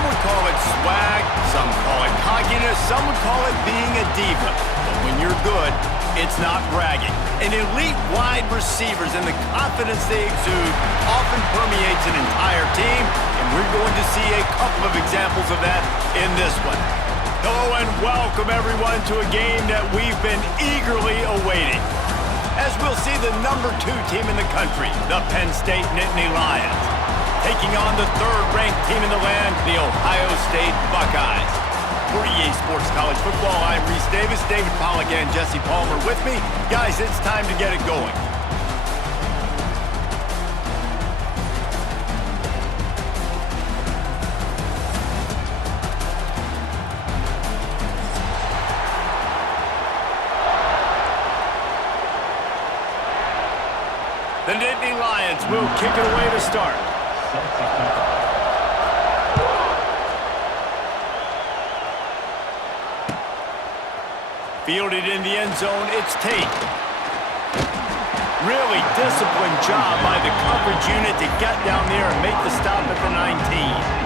Some would call it swag, some call it cockiness, some would call it being a diva. But when you're good, it's not bragging. And elite wide receivers and the confidence they exude often permeates an entire team, and we're going to see a couple of examples of that in this one. Hello and welcome everyone to a game that we've been eagerly awaiting. As we'll see the number 2 team in the country, the Penn State Nittany Lions, taking on the 3rd-ranked team in the land, the Ohio State Buckeyes. For EA Sports College Football, I'm Reese Davis, David Pollack and Jesse Palmer with me. Guys, it's time to get it going. The Nittany Lions will kick it away to start. Fielded in the end zone, it's Tate. Really disciplined job by the coverage unit to get down there and make the stop at the 19.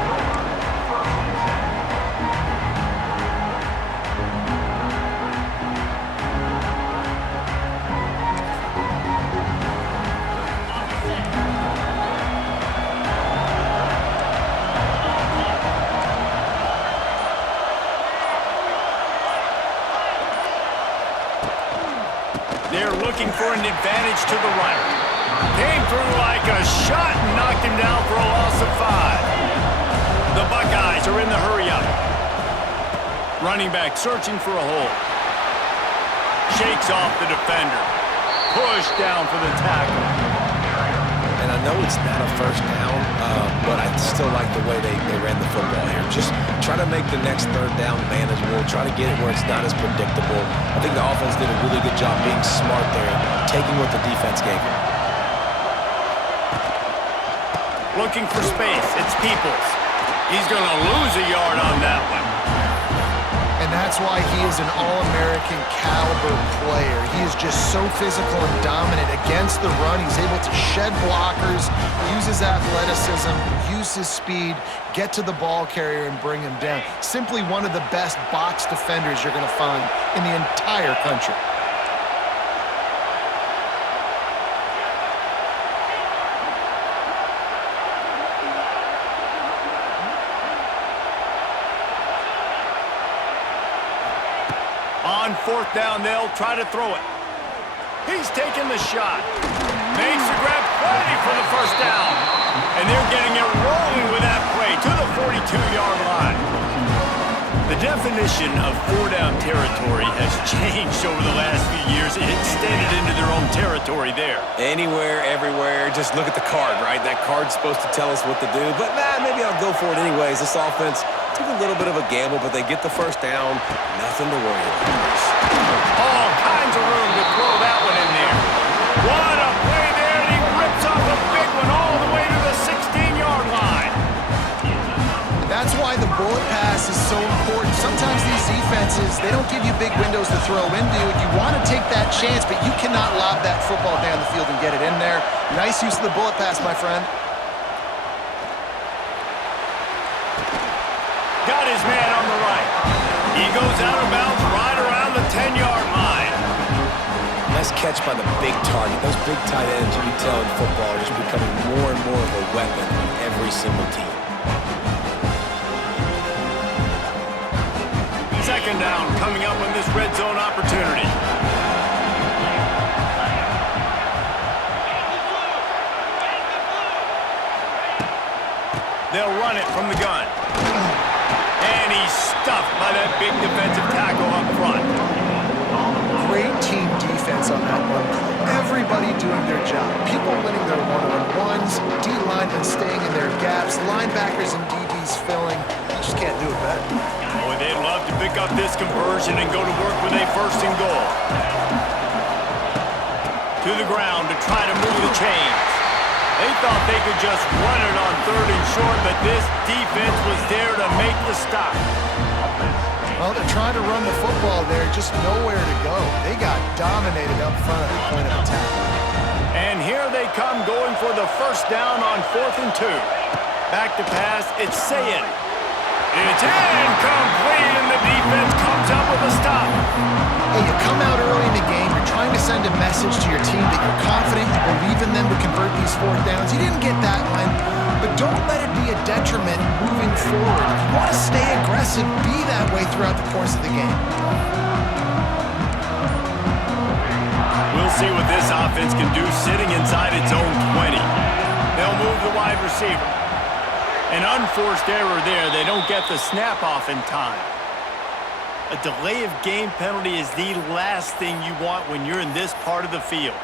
They're looking for an advantage to the right. Came through like a shot and knocked him down for a loss of 5. The Buckeyes are in the hurry-up. Running back searching for a hole. Shakes off the defender. Pushed down for the tackle. And I know it's not a first down, but I still like the way they ran the football here. Just try to make the next 3rd down manageable. Try to get it where it's not as predictable. I think the offense did a really good job being smart there, taking what the defense gave them. Looking for space. It's Peoples. He's going to lose a yard on that one. And that's why he is an All-American caliber player. He is just so physical and dominant against the run. He's able to shed blockers, use his athleticism, use his speed, get to the ball carrier and bring him down. Simply one of the best box defenders you're going to find in the entire country. On 4th down, they'll try to throw it. He's taking the shot. Makes the grab, ready for the 1st down. And they're getting it rolling with that play to the 42-yard line. The definition of 4-down territory has changed over the last few years. It extended into their own territory there. Anywhere, everywhere, just look at the card, right? That card's supposed to tell us what to do, but maybe I'll go for it anyways. This offense took a little bit of a gamble, but they get the 1st down. Nothing to worry about. All kinds of room to throw that one in there. What a play there, and he rips off a big one all the way to the 16-yard line. That's why the bullet pass is so important. Sometimes these defenses, they don't give you big windows to throw into. You want to take that chance, but you cannot lob that football down the field and get it in there. Nice use of the bullet pass, my friend. Got his man on the right. He goes out of bounds right around the 10-yard line. Nice catch by the big target. Those big tight ends, you can tell in football, are just becoming more and more of a weapon on every single team. 2nd down coming up on this red zone opportunity. They'll run it from the gun. And he's stuffed by that big defensive tackle up front. Great team defense on that one. Everybody doing their job. People winning their one-on-ones, D-linemen staying in their gaps, linebackers and DBs filling. You just can't do it better. Boy, they'd love to pick up this conversion and go to work with a 1st and goal. To the ground to try to move the chains. They thought they could just run it on 3rd and short, but this defense was there to make the stop. Well, they're trying to run the football there, just nowhere to go. They got dominated up front at the point of attack. And here they come going for the 1st down on 4th and 2. Back to pass, it's Sayin. It's incomplete, and the defense comes up with a stop. Hey, you come out early in the game, you're trying to send a message to your team that you're confident, you believe in them to convert these fourth downs. You didn't get that one, but don't let it be a detriment moving forward. If you want to stay aggressive, be that way throughout the course of the game. We'll see what this offense can do sitting inside its own 20. They'll move the wide receiver. An unforced error there. They don't get the snap off in time. A delay of game penalty is the last thing you want when you're in this part of the field.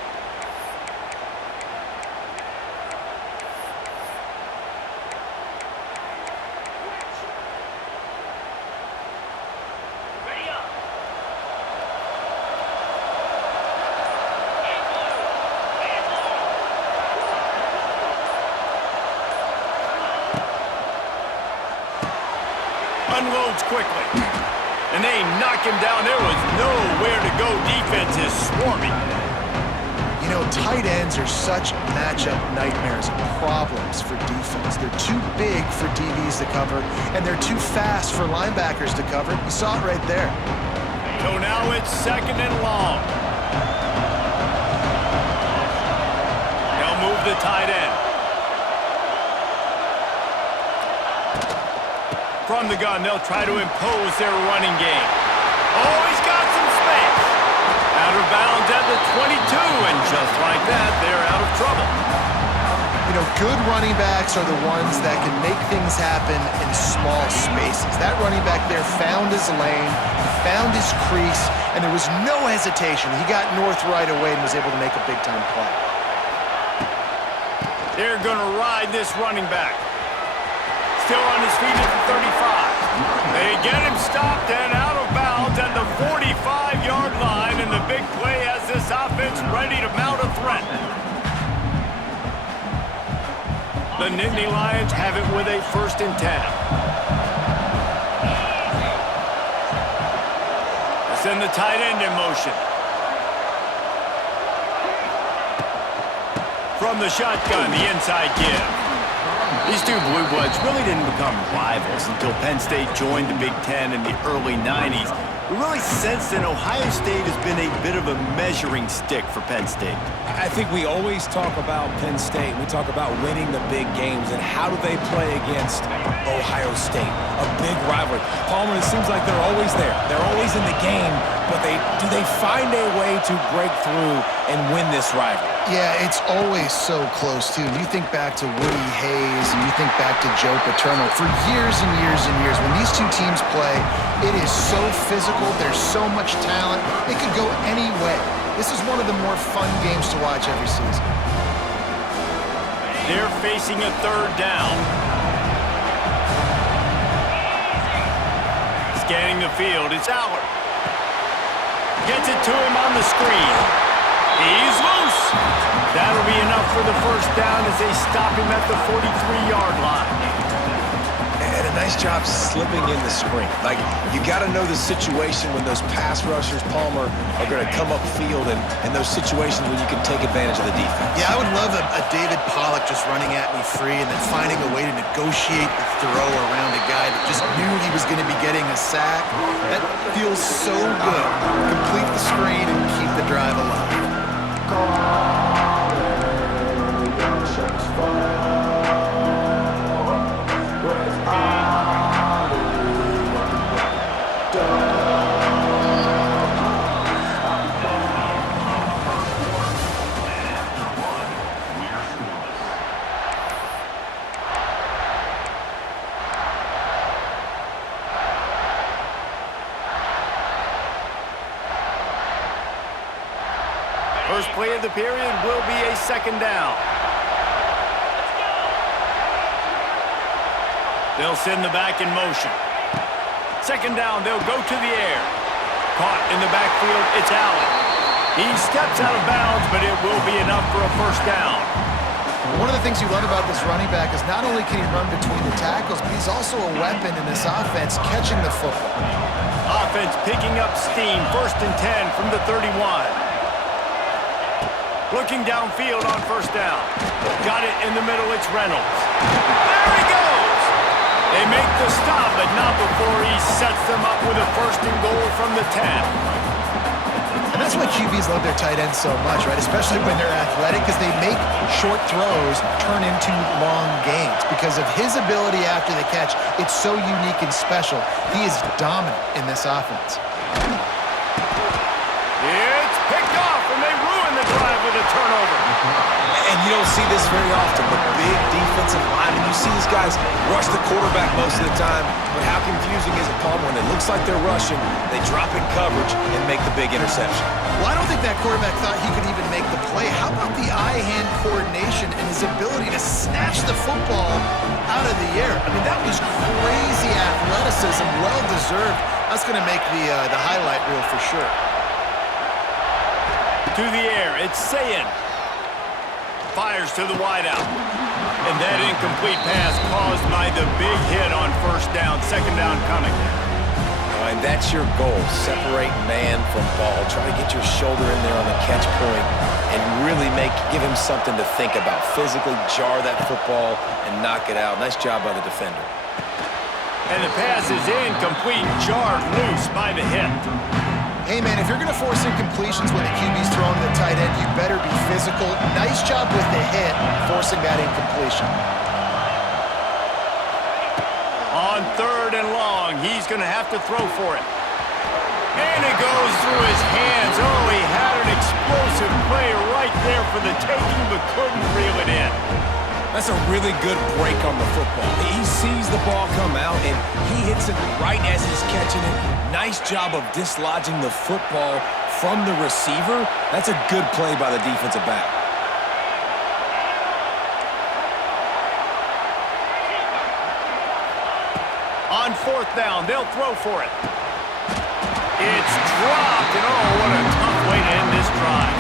Unloads quickly. And they knock him down. There was nowhere to go. Defense is swarming. You know, tight ends are such matchup nightmares and problems for defense. They're too big for DBs to cover, and they're too fast for linebackers to cover. You saw it right there. So now it's 2nd and long. They'll move the tight end. From the gun, they'll try to impose their running game. Oh, he's got some space. Out of bounds at the 22, and just like that, they're out of trouble. You know, good running backs are the ones that can make things happen in small spaces. That running back there found his lane, he found his crease, and there was no hesitation. He got north right away and was able to make a big-time play. They're going to ride this running back. Still on his feet at the 35. They get him stopped and out of bounds at the 45-yard line, and the big play has this offense ready to mount a threat. The Nittany Lions have it with a 1st and 10. They send the tight end in motion. From the shotgun, the inside give. These two Blue Bloods really didn't become rivals until Penn State joined the Big Ten in the early 90s. We really sensed that Ohio State has been a bit of a measuring stick for Penn State. I think we always talk about Penn State. We talk about winning the big games and how do they play against Ohio State, a big rivalry. Palmer, it seems like they're always there. They're always in the game, but do they find a way to break through and win this rivalry? Yeah, it's always so close, too. You think back to Woody Hayes and you think back to Joe Paterno. For years and years and years, when these two teams play, it is so physical. There's so much talent. It could go any way. This is one of the more fun games to watch every season. They're facing a 3rd down. Scanning the field, it's Allard. Gets it to him on the screen. He's loose. That'll be enough for the 1st down as they stop him at the 43-yard line. And a nice job slipping in the screen. Like, you got to know the situation when those pass rushers, Palmer, are going to come upfield and those situations when you can take advantage of the defense. Yeah, I would love a David Pollock just running at me free and then finding a way to negotiate the throw around a guy that just knew he was going to be getting a sack. That feels so good. Complete the screen and keep the drive alive. First play of the period will be a 2nd down. They'll send the back in motion. 2nd down, they'll go to the air. Caught in the backfield, it's Allen. He steps out of bounds, but it will be enough for a 1st down. One of the things you love about this running back is not only can he run between the tackles, but he's also a weapon in this offense, catching the football. Offense picking up steam, 1st and 10 from the 31. Looking downfield on 1st down. Got it in the middle, it's Reynolds. There he goes! They make the stop, but not before he sets them up with a first and goal from the 10. And that's why QBs love their tight ends so much, right? Especially when they're athletic, because they make short throws turn into long gains. Because of his ability after the catch, it's so unique and special. He is dominant in this offense. It's picked off, and they ruin the drive with a turnover. And you don't see this very often, but big defensive linemen, you see these guys rush the quarterback most of the time, but how confusing is it, Paul, when it looks like they're rushing, they drop in coverage and make the big interception? Well, I don't think that quarterback thought he could even make the play. How about the eye-hand coordination and his ability to snatch the football out of the air? I mean, that was crazy athleticism, well-deserved. That's going to make the highlight reel for sure. To the air, it's Sayin. Fires to the wideout. And that incomplete pass caused by the big hit on first down. Second down coming. And that's your goal. Separate man from ball. Try to get your shoulder in there on the catch point and really give him something to think about. Physically jar that football and knock it out. Nice job by the defender. And the pass is incomplete, jarred loose by the hit. Hey, man, if you're going to force incompletions when the QB's throwing to the tight end, you better be physical. Nice job with the hit, forcing that incompletion. On third and long, he's going to have to throw for it. And it goes through his hands. Oh, he had an explosive play right there for the taking, but couldn't reel it in. That's a really good break on the football. He sees the ball come out, and he hits it right as he's catching it. Nice job of dislodging the football from the receiver. That's a good play by the defensive back. On fourth down, they'll throw for it. It's dropped, and oh, what a tough way to end this drive.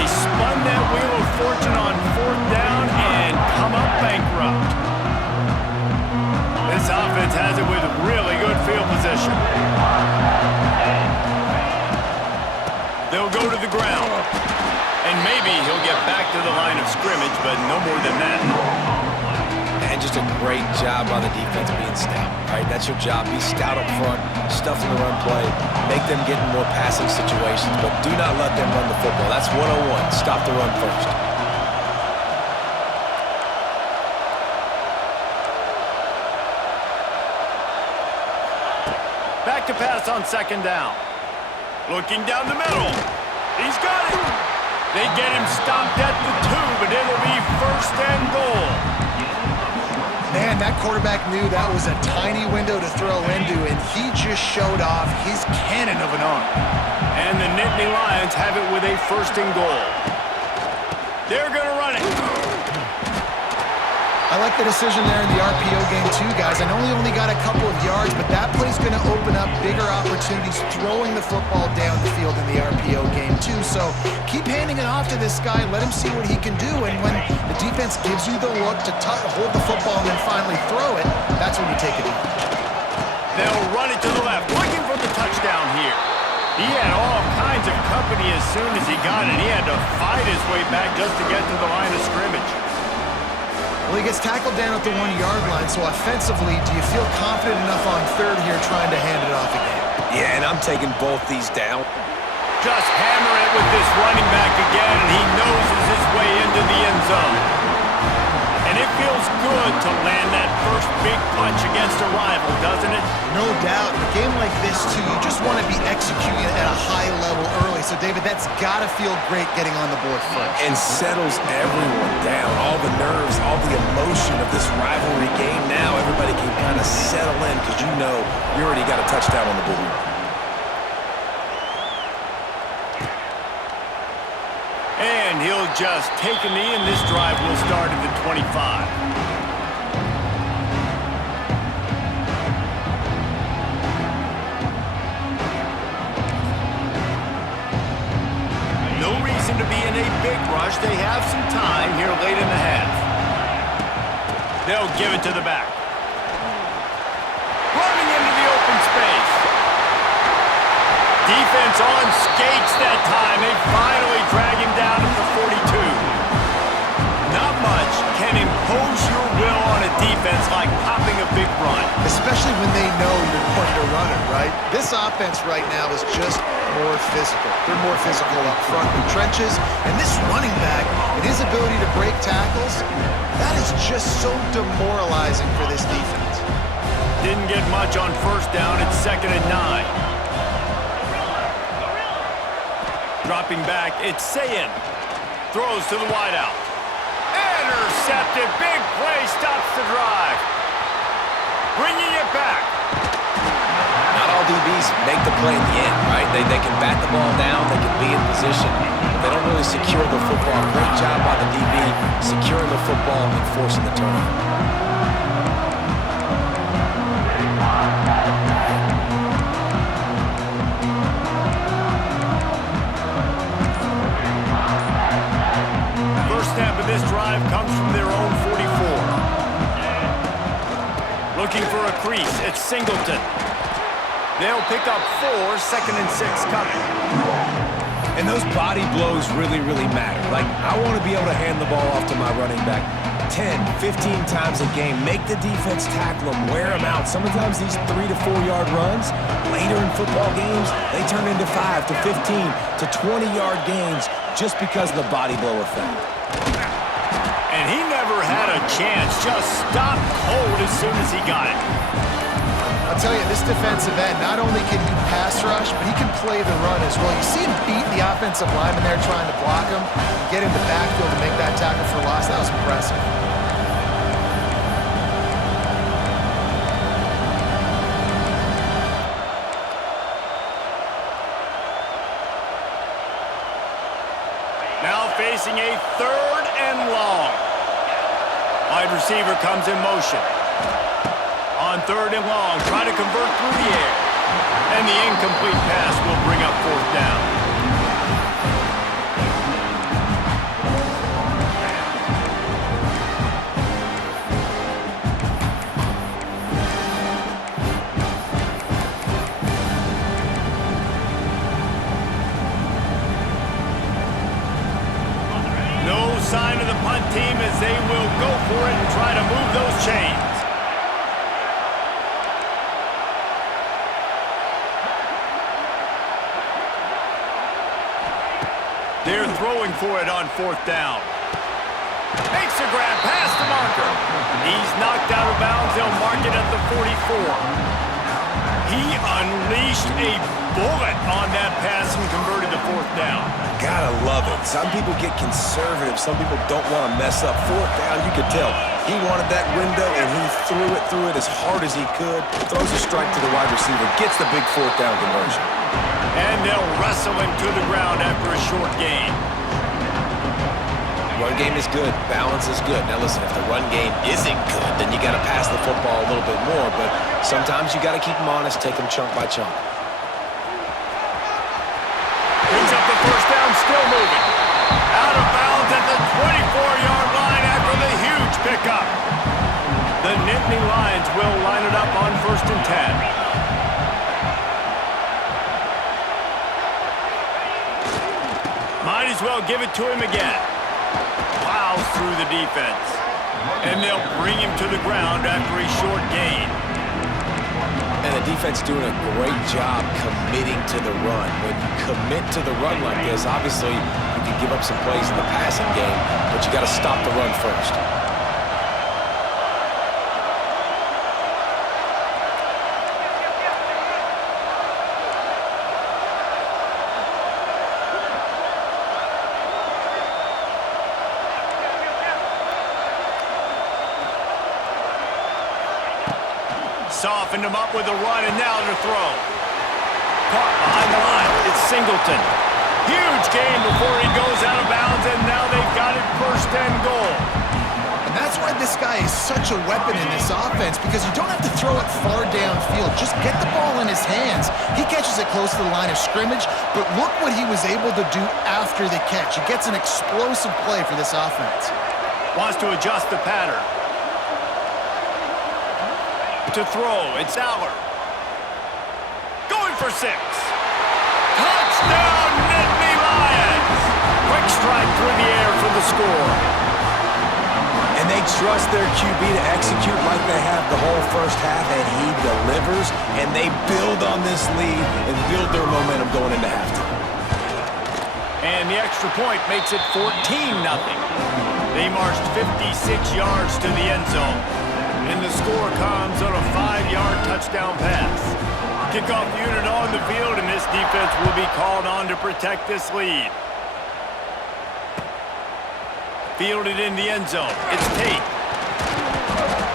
They spun that wheel of fortune on fourth down and come up bankrupt. This offense has it with really good field position. They'll go to the ground. And maybe he'll get back to the line of scrimmage, but no more than that. And just a great job on the defense being stout, right? That's your job. Be stout up front, stuff in the run play, make them get in more passing situations, but do not let them run the football. That's 101. Stop the run first. Back to pass on second down. Looking down the middle. He's got it. They get him stopped at the 2, but it'll be first and goal. Man, that quarterback knew that was a tiny window to throw into, and he just showed off his cannon of an arm. And the Nittany Lions have it with a first and goal. They're going to run it. I like the decision there in the RPO game too, guys. I know he only got a couple of yards, but that play's going to open up bigger opportunities throwing the football down the field in the RPO game too. So keep handing it off to this guy. Let him see what he can do. And when the defense gives you the look to hold the football and then finally throw it, that's when you take it. They'll run it to the left, looking for the touchdown here. He had all kinds of company as soon as he got it. He had to fight his way back just to get to the line of scrimmage. Well, he gets tackled down at the 1-yard line, so offensively, do you feel confident enough on third here trying to hand it off again? Yeah, and I'm taking both these down. Just hammer it with this running back again, and he noses his way into the end zone. And it feels good to land that first big punch against a rival, doesn't it? No doubt. In a game like this, too, you just want to be executing at a high level early. So, David, that's got to feel great getting on the board first. And settles everyone down. All the nerves, all the emotion of this rivalry game now. Everybody can kind of settle in because you know you already got a touchdown on the board. And he'll just take a knee, and this drive will start at the 25. No reason to be in a big rush. They have some time here late in the half. They'll give it to the back. Running into the open space. Defense on skates that time. They finally drag him down at the 42. Not much can impose your will on a defense like popping a big run. when they know you're going to run it, right? This offense right now is just more physical. They're more physical up front in the trenches, and this running back and his ability to break tackles, that is just so demoralizing for this defense. Didn't get much on first down. It's 2nd and 9. Dropping back, it's Sayin. Throws to the wideout. Intercepted. Big play stops the drive. Bringing it back. Not all DBs make the play at the end, right? They can bat the ball down, they can be in position, but they don't really secure the football. Great job by the DB securing the football and forcing the turnover. This drive comes from their own 44. Looking for a crease. It's Singleton. They'll pick up 4, 2nd and 6 coming. And those body blows really, really matter. Like, I want to be able to hand the ball off to my running back 10, 15 times a game. Make the defense tackle them, wear them out. Sometimes these 3 to 4 yard runs, later in football games, they turn into 5 to 15 to 20 yard gains just because of the body blow effect. And he never had a chance, just stopped cold as soon as he got it. I'll tell you, this defensive end, not only can he pass rush, but he can play the run as well. You see him beat the offensive lineman there trying to block him, get in the backfield to make that tackle for loss. That was impressive. Now facing a 3rd and long. Wide receiver comes in motion. On 3rd and long, try to convert through the air. And the incomplete pass will bring up 4th down. Sign of the punt team as they will go for it and try to move those chains. They're throwing for it on 4th down. Makes a grab past the marker. He's knocked out of bounds. They'll mark it at the 44. He unleashed a bullet on that pass and converted to 4th down. Gotta love it. Some people get conservative. Some people don't want to mess up. 4th down, you could tell. He wanted that window, and he threw it as hard as he could. Throws a strike to the wide receiver. Gets the big 4th down conversion. And they'll wrestle him to the ground after a short gain. Run game is good. Balance is good. Now listen, if the run game isn't good, then you got to pass the football a little bit more. But sometimes you got to keep them honest, take them chunk by chunk. Brings up the 1st down, still moving. Out of bounds at the 24-yard line after the huge pickup. The Nittany Lions will line it up on 1st and 10. Might as well give it to him again. Plows through the defense. And they'll bring him to the ground after a short gain. And the defense doing a great job committing to the run. When you commit to the run like this, obviously you can give up some plays in the passing game, but you got to stop the run first. Softened him up with a run, and now to throw. Caught behind the line. It's Singleton. Huge gain before he goes out of bounds, and now they've got it 1st and goal. And that's why this guy is such a weapon in this offense, because you don't have to throw it far downfield. Just get the ball in his hands. He catches it close to the line of scrimmage, but look what he was able to do after the catch. He gets an explosive play for this offense. Wants to adjust the pattern. To throw, it's Aller. Going for 6. Touchdown, Nittany Lions! Quick strike through the air for the score. And they They trust their QB to execute like they have the whole first half, and he delivers, and they build on this lead and build their momentum going into halftime. And the extra point makes it 14-0. They marched 56 yards to the end zone, and the score comes on a 5-yard touchdown pass. Kickoff unit on the field, and this defense will be called on to protect this lead. Fielded in the end zone. It's Tate.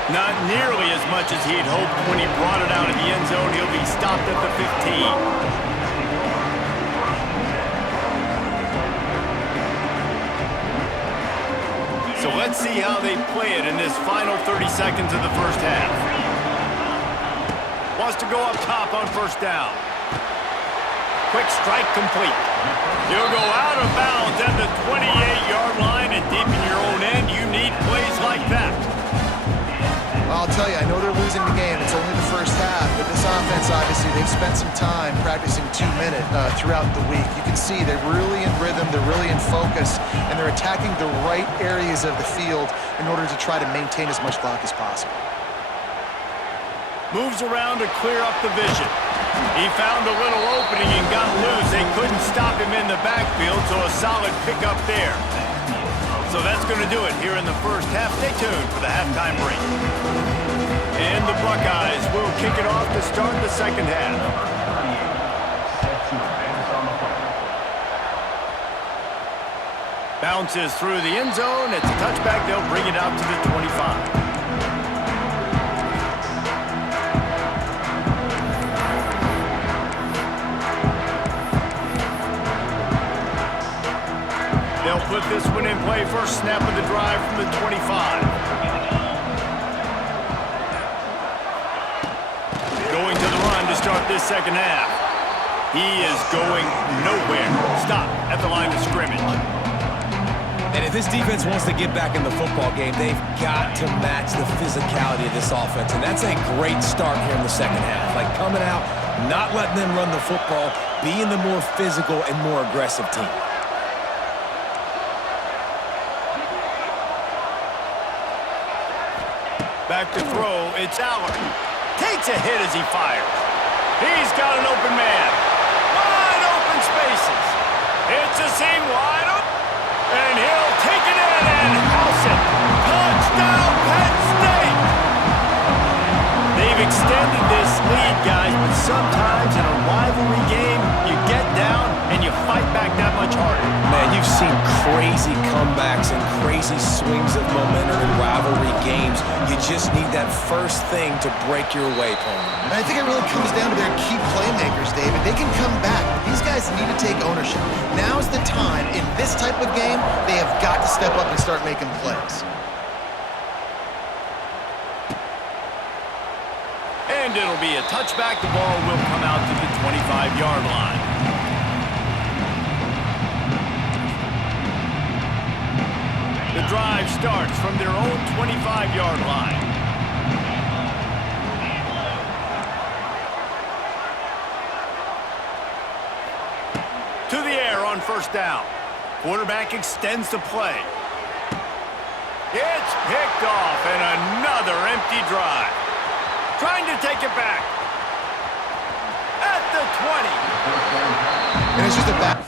Not nearly as much as he'd hoped when he brought it out of the end zone. He'll be stopped at the 15. So let's see how they play it in this final 30 seconds of the first half. Wants to go up top on first down. Quick strike complete. You'll go out of bounds at the 28-yard line, and deep in your own end, you need plays like that. I'll tell you, I know they're losing the game. It's only the first half, but this offense, obviously, they've spent some time practicing 2-minute throughout the week. You can see they're really in rhythm, they're really in focus, and they're attacking the right areas of the field in order to try to maintain as much clock as possible. Moves around to clear up the vision. He found a little opening and got loose. They couldn't stop him in the backfield, so a solid pickup there. So that's going to do it here in the first half. Stay tuned for the halftime break. And the Buckeyes will kick it off to start the second half. Bounces through the end zone. It's a touchback. They'll bring it out to the 25. They'll put this one in play. First snap of the drive from the 25. Going to the run to start this second half. He is going nowhere. Stop at the line of scrimmage. And if this defense wants to get back in the football game, they've got to match the physicality of this offense. And that's a great start here in the second half. Like coming out, not letting them run the football, being the more physical and more aggressive team. Back to throw, it's Allen. Takes a hit as he fires. He's got an open man. Wide open spaces. It's a seam wide open. And he'll take it in and house it. Touchdown, Penn State! They've extended this lead, guys, but sometimes in a rivalry game, you get down and you fight back that much harder. Man, you've seen crazy comebacks and crazy swings of momentum in rivalry games. You just need that first thing to break your way, Palmer. And I think it really comes down to their key playmakers, David. They can come back, but these guys need to take ownership. Now is the time. In this type of game, they have got to step up and start making plays. And it'll be a touchback. The ball will come out to the 25-yard line. The drive starts from their own 25-yard line. To the air on first down. Quarterback extends the play. It's picked off, and another empty drive. Trying to take it back. At the 20. And it's just a back.